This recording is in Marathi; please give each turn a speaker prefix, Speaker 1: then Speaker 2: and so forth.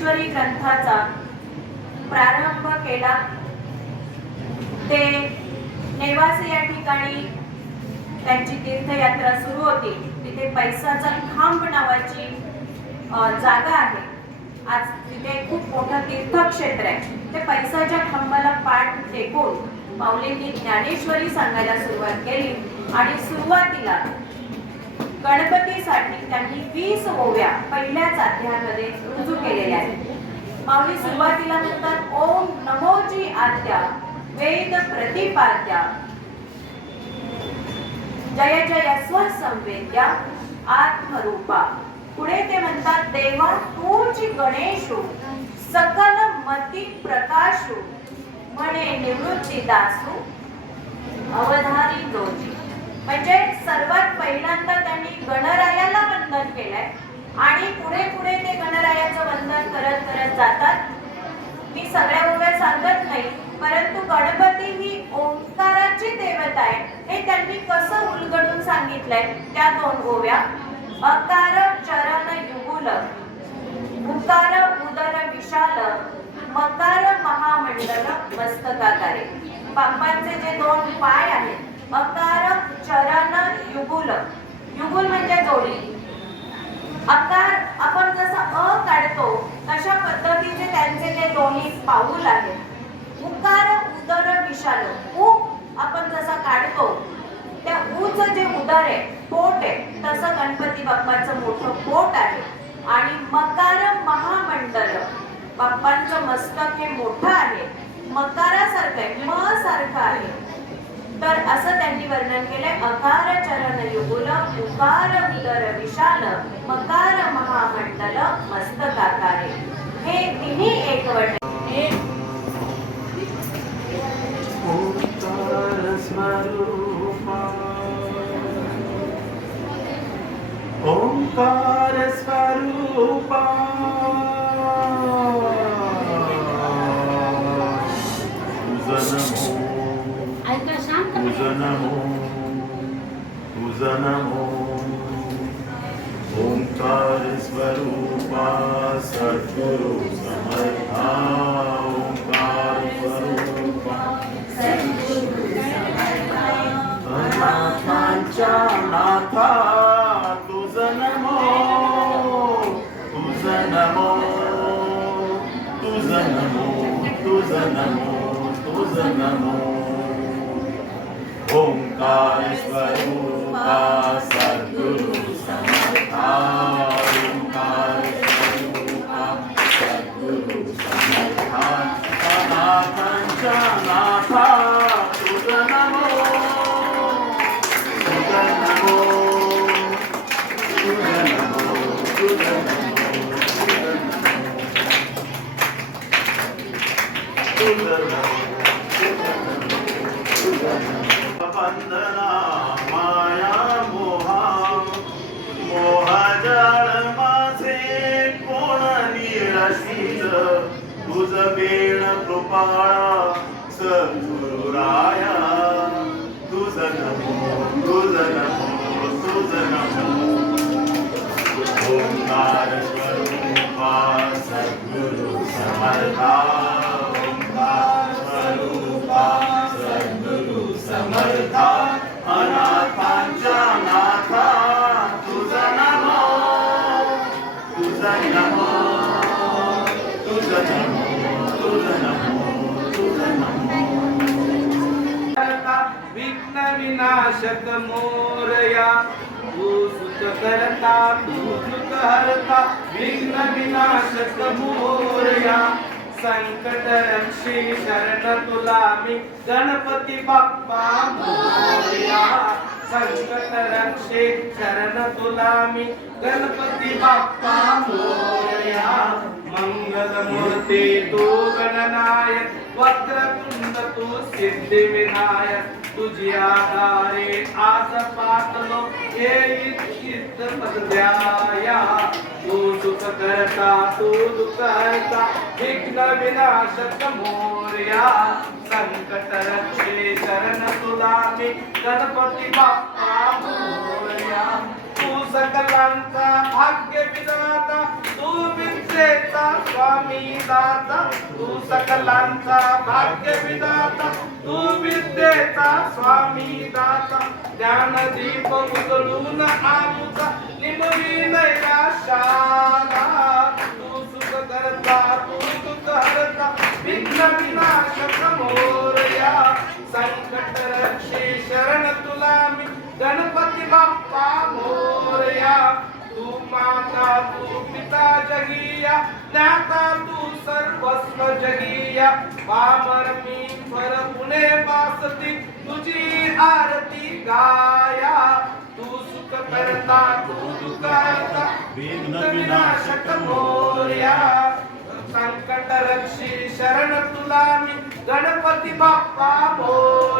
Speaker 1: ज्ञानेश्वरी ग्रंथाचा प्रारंभ केला. ते नेवासे या ठिकाणी त्यांची तीर्थयात्रा सुरू होती. तिथे पैसाचा खांब नावाची जागा आहे. आज तिथे खूप मोठं तीर्थक्षेत्र आहे. ते पैसाच्या खांबाला पाठ टेकून माऊलींनी ज्ञानेश्वरी सांगायला सुरुवात केली आणि सुरुवातीला गणपतीसाठी त्यांनी वीस ओव्या पहिल्याच अध्यायामध्ये रुजू केलेल्या आहेत. माऊली सुरुवातीला म्हणतात ओम नमोजी आद्या वेद प्रतिपाद्या. जय जय स्वसंवेद्या आत्मरूपा. पुढे ते म्हणतात देवा तूच गणेशो सकल मती प्रकाशो म्हणे निवृत्ती दासू अवधारी दोजी म्हणजे पहिल्यांदा त्यांनी गणरायाला वंदन केलंय. आणि पुढे पुढे ते गणरायाचं वंदन करत करत जातात. मी सगळ्या ओव्या सांगत नाही परंतु गणपती ही ओंकाराची देवता आहे हे त्यांनी कसं उलगडून सांगितलंय त्या दोन ओव्या अकार चरण युगुल. उकार उदर विशाल. मकार महामंडल मस्तकाकारे. बाप्पांचे जे दोन पाय आहेत अकार युगल युगल म्हणजे जोडी. आकार आपण जसा अ काढतो तशा पद्धतीचे त्यांचे ते दोन्ही पाऊल आहेत. उकार उदर विशाल उ आपण जसा काढतो त्या ऊच जे उदर आहे पोट आहे तसं गणपती बाप्पाचं मोठं पोट आहे. आणि मकार महामंडल बाप्पांचं मस्तक हे मोठं आहे. मकारासारखं आहे म सारखं आहे. तर असं त्यांनी वर्णन केलंय. अकार चरण युगुल उकार उदर विशाल मकार महामंडल मस्तकाकारे. हे तिन्ही एकवट
Speaker 2: ओंकार नमो ओंकार स्वरूपा सद्गुरु समर्था ओंकार स्वरूपा अनाथांच्या नाथा तुझं नमो तुझं नमो तुझं नमो तुझं नमो तुझं नमो ओंकार स्वरूपा तुझ बेण कृपाळा
Speaker 3: नाशक मोरया तू सुत करता तू सुत हरता विघ्न विनाशक मोरया. संकट रक्षी शरण तुला मी गणपती बाप्पा मोरया. संकट रक्षे शरण तुला मी गणपती बाप्पा मोरया. मंगल मूर्ती तू गणनायक वक्रतुंड तू सिद्धिविनायक. तुझी आधारे आज पातलो हे इच्छित पदद्याया तू सुख करता तू दुखता विघ्न विनाशक मोर्या. संकट रक्षे शरण तुला मी गणपती बाप्पा मोर्या. तू सकलांचा भाग्य विधाता तू स्वामी दाता तू सकलांचा भाग्य विदाता तू विद्येचा स्वामी दाता. ज्ञान दीप उचलून आ पामर मी फर पुणे बासती तुझी आरती गाया. तू सुख करता तू दुःख हरता
Speaker 2: विघ्न विनाशक
Speaker 3: मोरया. संकट रक्षी शरण तुला मी गणपती बाप्पा मोरया.